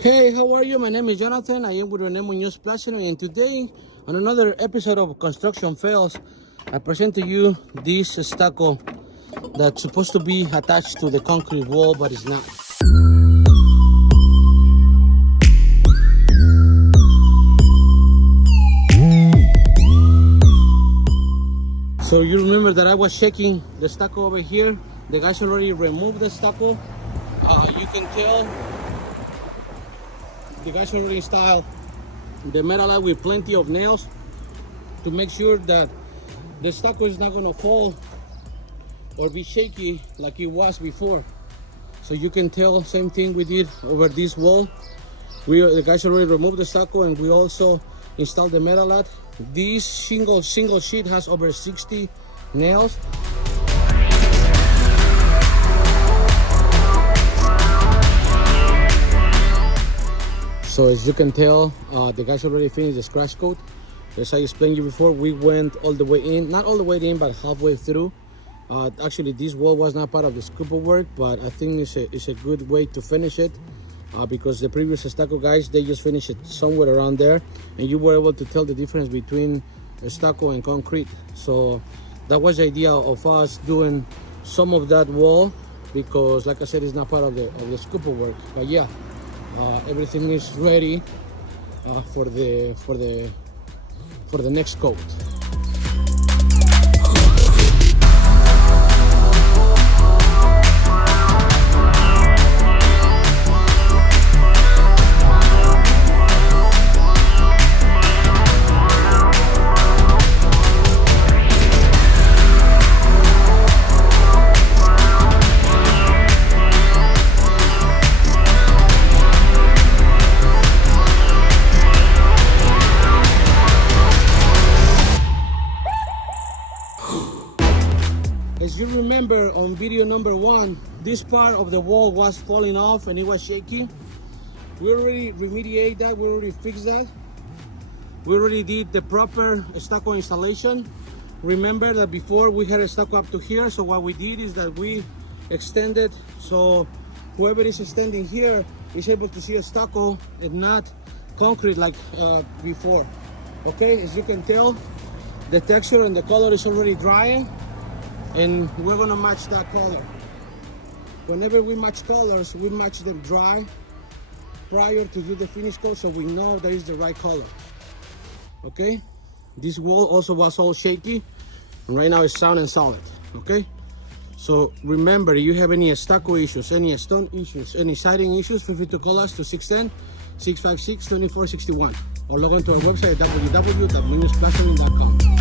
Hey, how are you? My name is Jonathan. I am with MunozStuccoPA, and today on another episode of Construction Fails, I present to you this stucco that's supposed to be attached to the concrete wall, but it's not. So you remember that I was checking the stucco over here. The guys already removed the stucco. You can tell the guys already installed the metal with plenty of nails to make sure that the stucco is not going to fall or be shaky like it was before. So you can tell, same thing we did over this wall. The guys already removed the stucco, and we also installed the metal. This single sheet has over 60 nails. So as you can tell, the guys already finished the scratch coat. As I explained you before, we went all the way in, not all the way in, but halfway through. Actually, this wall was not part of the scuba work, but I think it's a good way to finish it because the previous stucco guys, they just finished it somewhere around there, and you were able to tell the difference between stucco and concrete. So that was the idea of us doing some of that wall because, like I said, it's not part of the scuba work. But yeah. Everything is ready for the next coat. As you remember on video number 1, this part of the wall was falling off and it was shaky. We already remediated that, we already fixed that. We already did the proper stucco installation. Remember that before we had a stucco up to here, so what we did is that we extended, so whoever is standing here is able to see a stucco and not concrete like before. Okay, as you can tell, the texture and the color is already drying, and we're gonna match that color. Whenever we match colors, we match them dry prior to do the finish coat, so we know that is the right color. Okay, this wall also was all shaky, and right now it's sound and solid. Okay, so remember, you have any stucco issues, any stone issues, any siding issues, feel free to call us to 610-656-2461 or log on to our website at www.MunozStuccoPA.com.